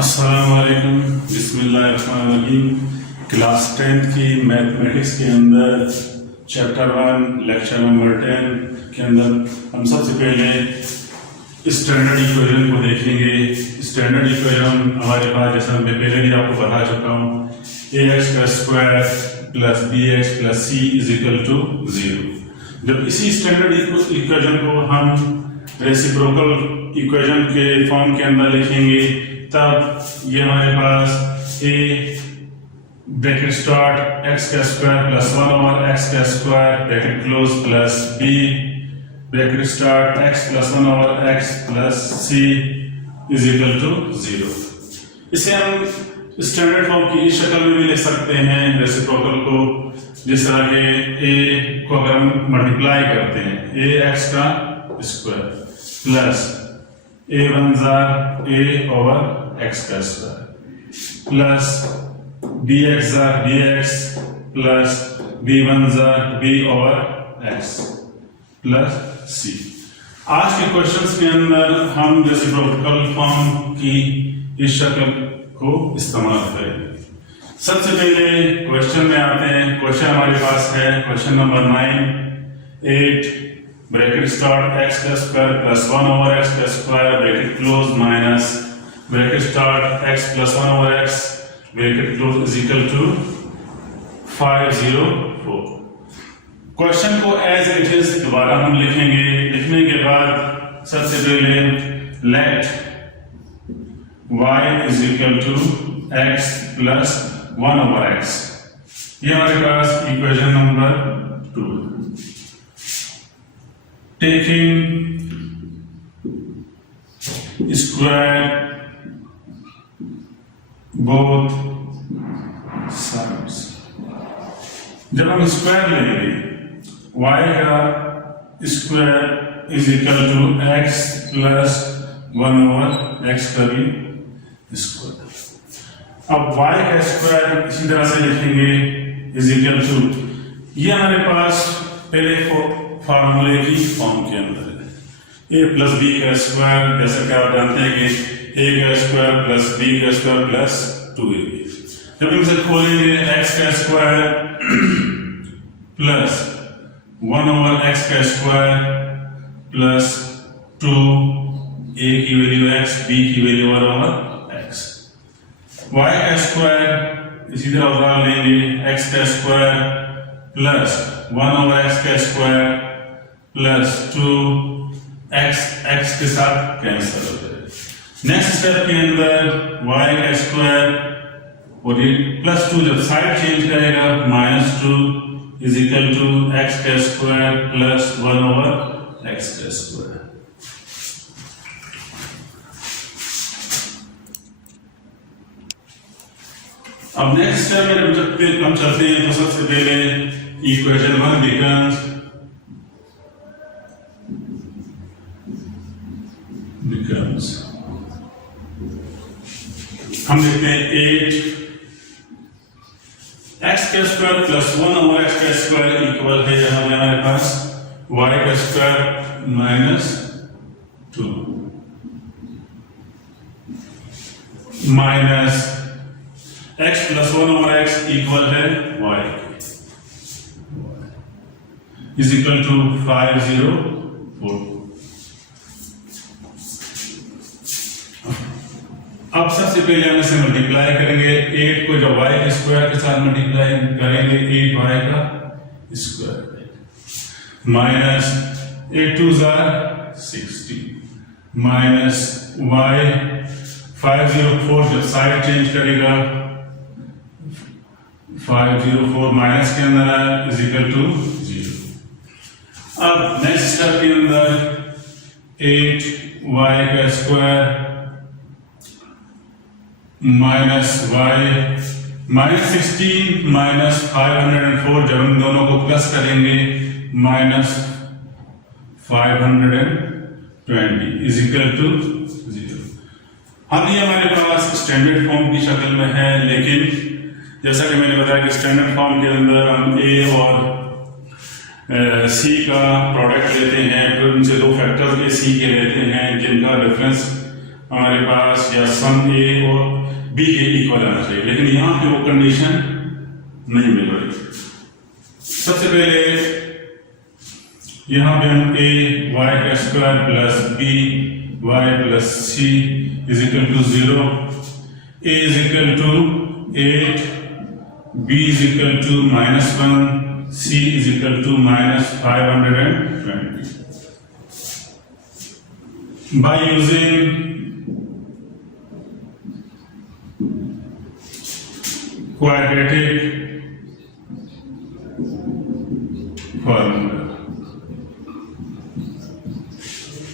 अस्सलामुअलैकुम बिस्मिल्लाहिर्रहमानिर्रहीम। Class 10th की मैथमेटिक्स के अंदर चैप्टर 1 लेक्चर नंबर 10 के अंदर हम सबसे पहले स्टैंडर्ड इक्वेशन को देखेंगे। स्टैंडर्ड इक्वेशन हमारे पास, जैसा मैं पहले भी आपको बता चुका हूँ, ax का square plus bx plus c is equal to 0। जब इसी स्टैंडर्ड इक्वेशन को हम रेसिप्रोकल इक्वेशन के फॉर्म के अंदर लिखेंगे, तब ये हमारे पास a ब्रैकेट स्टार्ट x का स्क्वायर प्लस 1 ओवर x का square bracket close plus b bracket start x plus 1 over x plus c is equal to 0। इसे हम स्टैंडर्ड फॉर्म की इस शक्ल में भी लिख सकते हैं रेसिप्रोकल को, जिस तरह के a को अगर हम मल्टीप्लाई करते हैं ax का square plus a1 a over x का square plus bx bx plus b1 b over x plus c। आज के क्वेश्चंस के अंदर हम रेसिप्रोकल फॉर्म की इस शक्ल को इस्तेमाल करेंगे। सबसे पहले क्वेश्चन में आते हैं। क्वेश्चन हमारे पास है question number 9, 8 bracket start x का स्क्वायर प्लस 1 ओवर x का square bracket close minus bracket start x plus 1 over x bracket close is equal to 504। Question को एज इट इज दोबारा हम लिखेंगे। लिखने के बाद सबसे पहले let y is equal to x plus 1 over x, ये हमारे पास equation number 2। Taking square both sides, जब हम स्क्वायर लेंगे y का square is equal to x plus 1 over x का भी स्क्वायर। अब y का स्क्वायर इसी तरह से लिखेंगे इज इक्वल टू, ये हमारे पास पहले फार्मूले की फॉर्म के अंदर है a प्लस b का स्क्वायर, जैसा कि आप जानते हैं कि a का स्क्वायर प्लस b का स्क्वायर प्लस 2ab। जब इसे खोलेंगे x का स्क्वायर प्लस 1 ओवर x का स्क्वायर प्लस 2, a की वैल्यू x, b की वैल्यू 1 ओवर x। y का स्क्वायर इसी तरह उदाहरण लेंगे x का स्क्वायर प्लस 1 ओवर x का स्क्वायर प्लस 2 x के साथ कैंसिल हो जाएगा। नेक्स्ट स्टेप के अंदर y का स्क्वायर और ये प्लस 2 जब साइड चेंज करेगा minus 2 is equal to x का स्क्वायर प्लस 1 ओवर x का स्क्वायर। अब नेक्स्ट स्टेप में जब हम चलते हैं तो सबसे पहले इक्वेशन 1 बिकम्स हम लिखते हैं 8 x का स्क्वायर प्लस 1 ओवर x का स्क्वायर इक्वल है यहाँ पे हमारे पास y का square minus 2 minus x plus 1 over x equal है y इज इक्वल टू 504। अब सबसे पहले हम इसे मल्टीप्लाई करेंगे। 8 को जब y के स्क्वायर के साथ मल्टीप्लाई करेंगे 8y का स्क्वायर माइनस 8 2 60 माइनस y 504 जब साइड चेंज करेगा 504 माइनस के अंदर आया इज इक्वल टू 0। अब नेक्स्ट स्टेप के अंदर 8y का square minus y minus 16 minus 504 जब हम दोनों को प्लस करेंगे माइनस 520 इज इक्वल टू 0। अब ये हमारे पास स्टैंडर्ड फॉर्म की शक्ल में है, लेकिन जैसा कि मैंने बताया कि स्टैंडर्ड फॉर्म के अंदर हम a और c का प्रोडक्ट लेते हैं, फिर उनसे दो फैक्टर्स a c के लेते हैं जिनका डिफरेंस हमारे पास या सम ए और बी के इक्वल आना चाहिए, लेकिन यहाँ पे वो कंडीशन नहीं मिल रही। सबसे पहले यहाँ पे हम ए वाई का square plus B Y plus C is equal to 0, A is equal to 8, b is equal to -1, c is equal to -520. By using quadratic formula,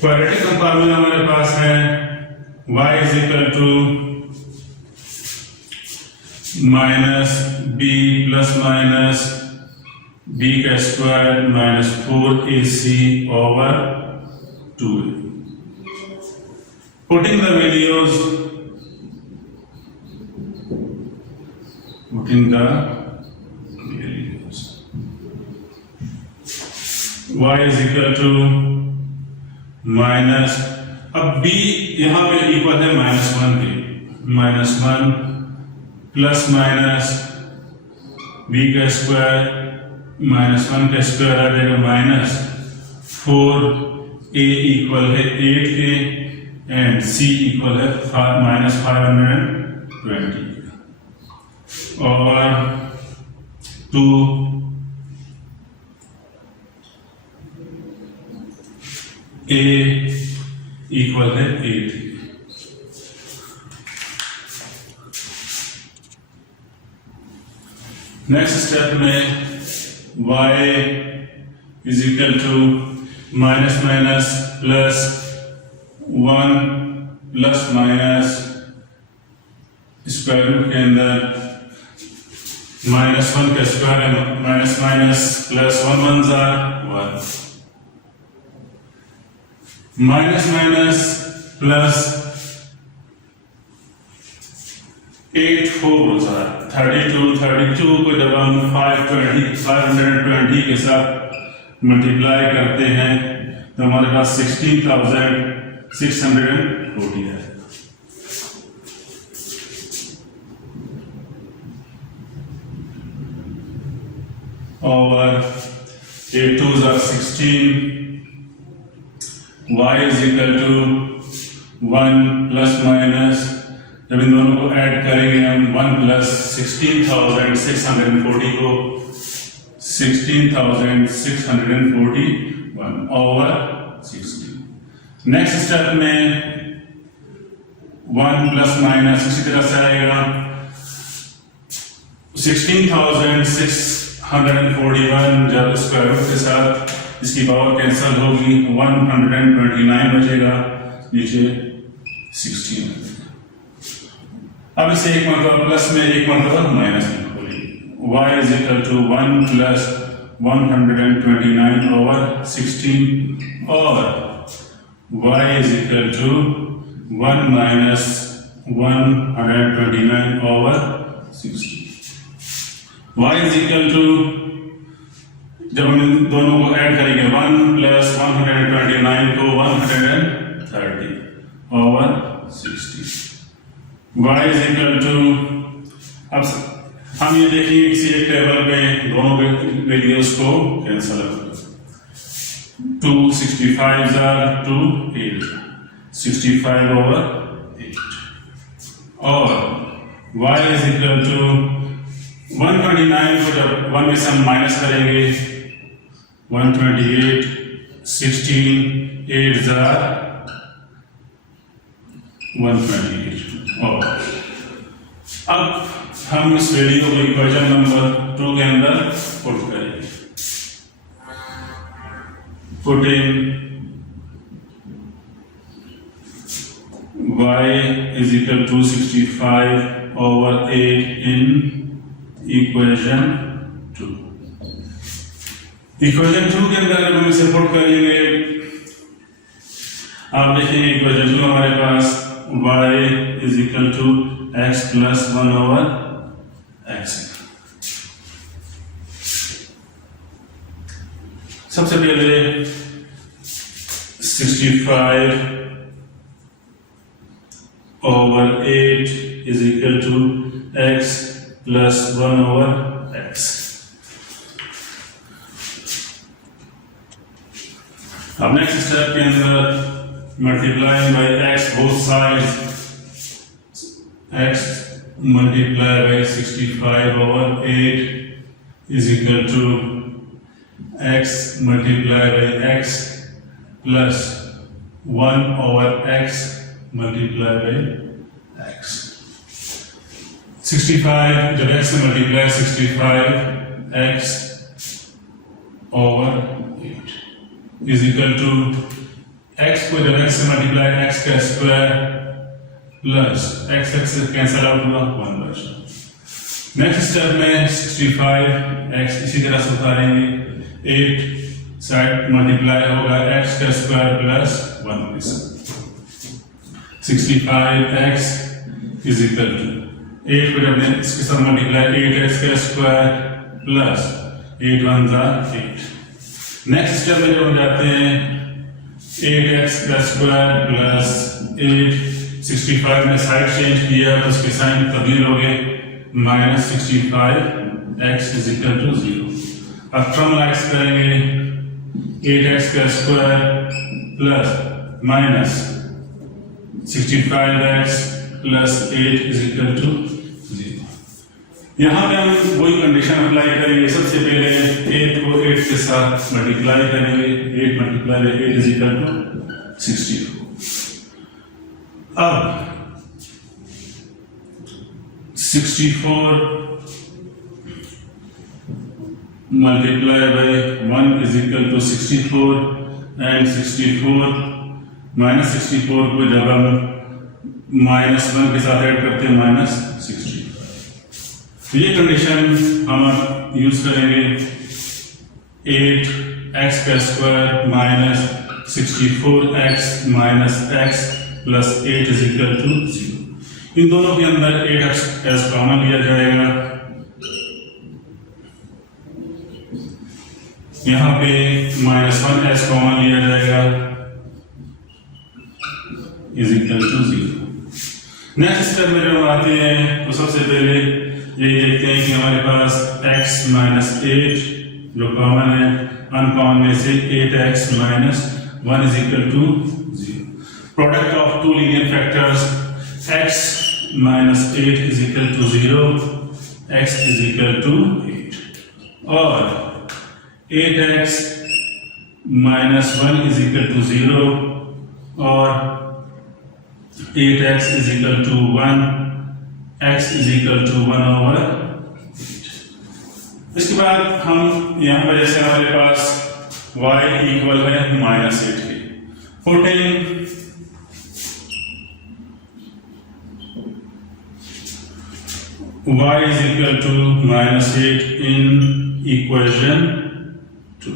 quadratic formula हमारे पास है y is equal to minus b plus minus b का square minus 4ac over 2a. Putting the values, y is equal to minus, अब b यहां पे equal है -1 के, -1 plus minus b का स्क्वायर -1 का स्क्वायर आ जाएगा माइनस 4a इक्वल है 8 के एंड c इक्वल है -520 और 2 a इक्वल है 8। नेक्स्ट स्टेप में y is equal to minus minus plus 1 plus minus square root के अंदर -1 का स्क्वायर है माइनस माइनस प्लस 1 1 ज़ा 1, माइनस माइनस प्लस 8 4 32 को जब हम 520 के साथ मल्टीप्लाई करते हैं तो हमारे पास 16,640 है। और 8 2s are 16, y is equal to 1 plus minus, जब इन दोनों को ऐड करेंगे हम 1 प्लस 16,640 को 16,641 ओवर 60। नेक्स्ट स्टेप में 1 प्लस माइनस इसी तरह से आएगा 16,641 जब स्क्वायर रूट के साथ इसकी पावर कैंसिल होगी 129 बचेगा, नीचे 16। अब इसे एक मतलब प्लस में एक मतलब माइनस में खोलिए, y is equal to 1 plus 129 over 16 और y is equal to 1 minus 129 over 16। y is equal to, जब हम दोनों को ऐड करेंगे 1 प्लस 129 को 130 over 60। y is equal to, अब हम ये देखिए किसी एक टेबल में दोनों वैल्यूज को कैंसिल करें, 265 2 8 65 ओवर 8 और y इज इक्वल टू 129 को जब 1 में से हम माइनस करेंगे 128 16 8 128 और अब हम इस वैल्यू को इक्वेशन नंबर 2 के अंदर पुट करेंगे। Putting y is equal to 65 over 8 in equation 2। Equation 2 के अंदर हम इसे पुट करेंगे, आप देखेंगे इक्वेशन 2 हमारे पास y is equal to x plus 1 over x। सबसे पहले 65 over 8 is equal to x plus 1 over x. अब नेक्स्ट स्टेप के अंदर multiplying by x both sides, x multiply by 65 over 8 is equal to x multiplied by x plus 1 over x multiplied by x. 65 जब x से multiply 65 x over 8 is equal to x को जब x से multiply x का square plus x से cancel out हुआ 1 बचा. Next step में 65 x इसी तरह से उतारेंगे, 8 साइड मल्टीप्लाई होगा x का स्क्वायर प्लस 1 के साथ. 65x इज इक्वल टू 8 को जब इसके साथ मल्टीप्लाई 8x का स्क्वायर प्लस 8 1 जा 8. नेक्स्ट स्टेप में जो हम जाते हैं 8x का स्क्वायर प्लस 8. 65 में साइड चेंज किया तो उसके साइन तब्दील हो गए, minus 65x is equal to 0. अब फ्रॉम एक्स करेंगे 8x का square plus minus 65x plus 8 is equal to 0. यहाँ पे हम वही कंडीशन अप्लाई करेंगे. सबसे पहले 8 को 8 के साथ मल्टीप्लाई करेंगे, 8 multiply by 8 is equal to 64. अब 64 multiplied by 1 is equal to 64 and 64 minus 64 को जब हम माइनस 1 के साथ ऐड करते हैं माइनस 60. ये कंडीशन हम यूज करेंगे 8x का square minus 64x minus x plus 8 is equal to 0. इन दोनों के अंदर 8x एज कॉमन लिया जाएगा. यहाँ पे -1 एज कॉमन लिया जाएगा is equal to 0. Next step में जब आते हैं तो सबसे पहले ये देखते हैं कि हमारे पास x माइनस 8 जो कॉमन है, अनकॉमन में से 8x minus 1 is equal to 0. Product of two linear factors x minus 8 is equal to 0, x is equal to 8, और 8x minus 1 is equal to 0 और 8x is equal to 1, x is equal to 1 over 8. इसके बाद हम यहाँ पर जैसे हमारे पास y equal है -8 के, putting y is equal to -8 in equation 2.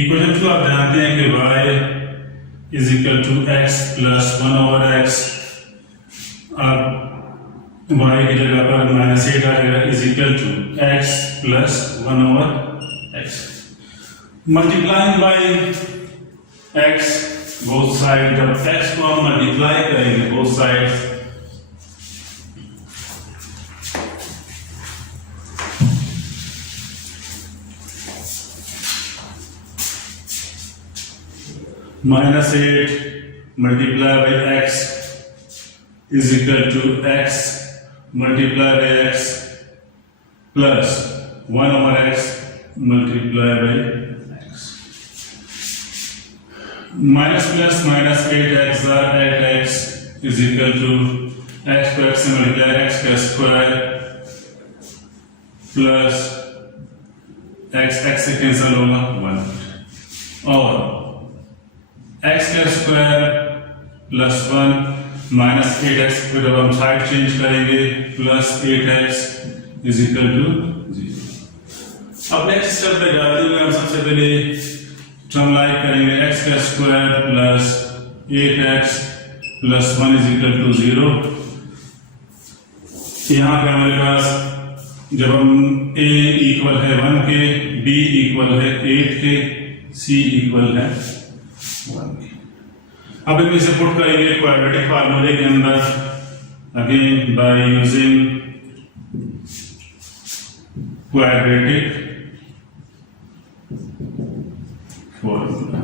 Equation 2 आप जानते हैं कि y is equal to x plus 1 over x. अब y की जगह पर -8 आ जाएगा is equal to x plus 1 over x. Multiplying by x both sides, जब x को हम मल्टीप्लाई करेंगे both sides -8 multiplied by x is equal to x multiplied by x plus 1 over x multiplied by x. Minus plus minus 8x are 8x is equal to x को x से multiply x का square plus x से cancel होगा 1 और x का square plus 1 minus 8x को जब हम साइड चेंज करेंगे plus 8x is equal to 0. अब नेक्स्ट स्टेप पे जाते हुए हम सबसे पहले समलाइक करेंगे x का square plus 8x plus 1 is equal to 0. यहाँ पे हमारे पास जब हम a इक्वल है 1 के, b इक्वल है 8 के, c इक्वल है 1 के. अब इनमें से पुट करेंगे क्वाड्रेटिक फार्मूले के अंदर, again by using quadratic formula.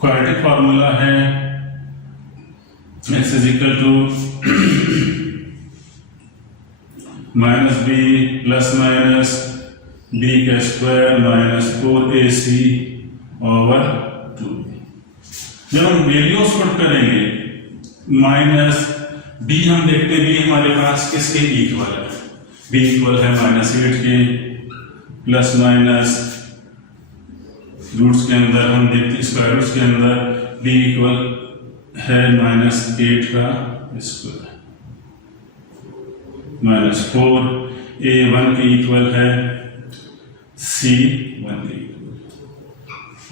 Quadratic formula है x is equal to minus B plus minus B का स्क्वायर माइनस 4ac ओवर 2। जब हम वैल्यूज पुट करेंगे माइनस बी, हम देखते हैं बी हमारे पास किसके इक्वल है, बी इक्वल है -8 के, प्लस माइनस रूट्स के अंदर हम देखते हैं स्क्वायर रूट्स के अंदर बी इक्वल है -8 का स्क्वायर -4, a1 के इक्वल है c1 के इक्वल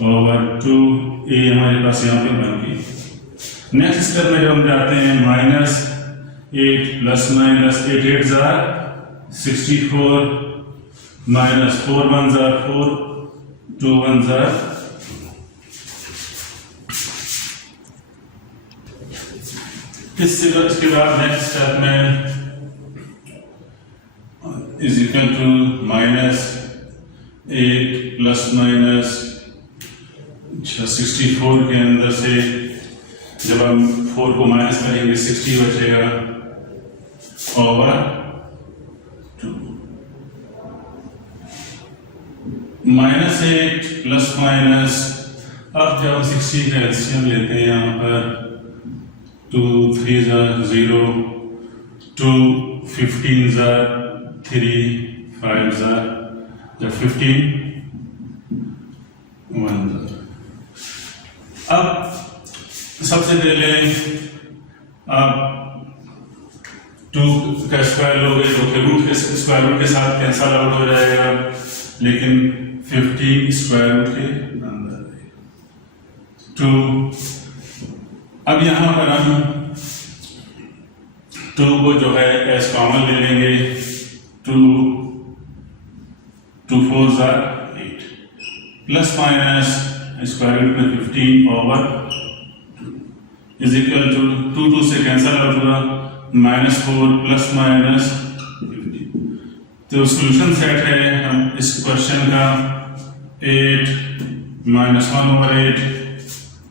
ओवर 2, a हमारे पास यहाँ पे 1 के। नेक्स्ट स्टेप में जब हम जाते हैं -8 प्लस माइनस 8 8 जार 64 माइनस 4 1 जार 4 2 1 जार। इसके बाद नेक्स्ट स्टेप में is equal to -8 plus minus 64 के अंदर से जब हम 4 को माइनस करेंगे 60 बचेगा ओवर 2। -8 प्लस माइनस, अब जब हम 60 का एलसीएम लेते हैं यहाँ पर 2 3 0, 2 15 3 5 जब 15 1। अब सबसे पहले आप 2 का स्क्वायर लोगे तो रूट के स्क्वायर रूट के साथ कैंसल आउट हो जाएगा, लेकिन 15 स्क्वायर रूट के अंदर 2। अब यहां पर हम 2 को जो है एज कॉमन ले लेंगे, 2 2 4 8 प्लस माइनस स्क्वायर रूट में 15 ओवर 2 इज इक्वल टू 2 2 से कैंसल आउट हुआ -4 प्लस माइनस 15। तो सॉल्यूशन सेट है हम इस क्वेश्चन का 8 -1 ओवर 8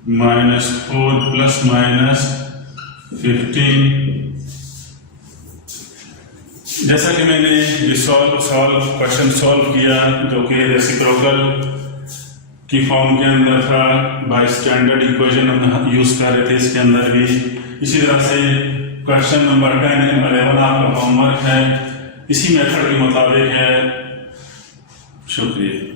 -4 प्लस माइनस 15। जैसा कि मैंने क्वेश्चन सॉल्व किया जो कि रेसिप्रोकल की फॉर्म के अंदर था, बाय स्टैंडर्ड इक्वेशन हम यूज कर रहे थे इसके अंदर भी। इसी तरह से क्वेश्चन नंबर 10 11 आपका होमवर्क है, इसी मेथड के मुताबिक है। शुक्रिया।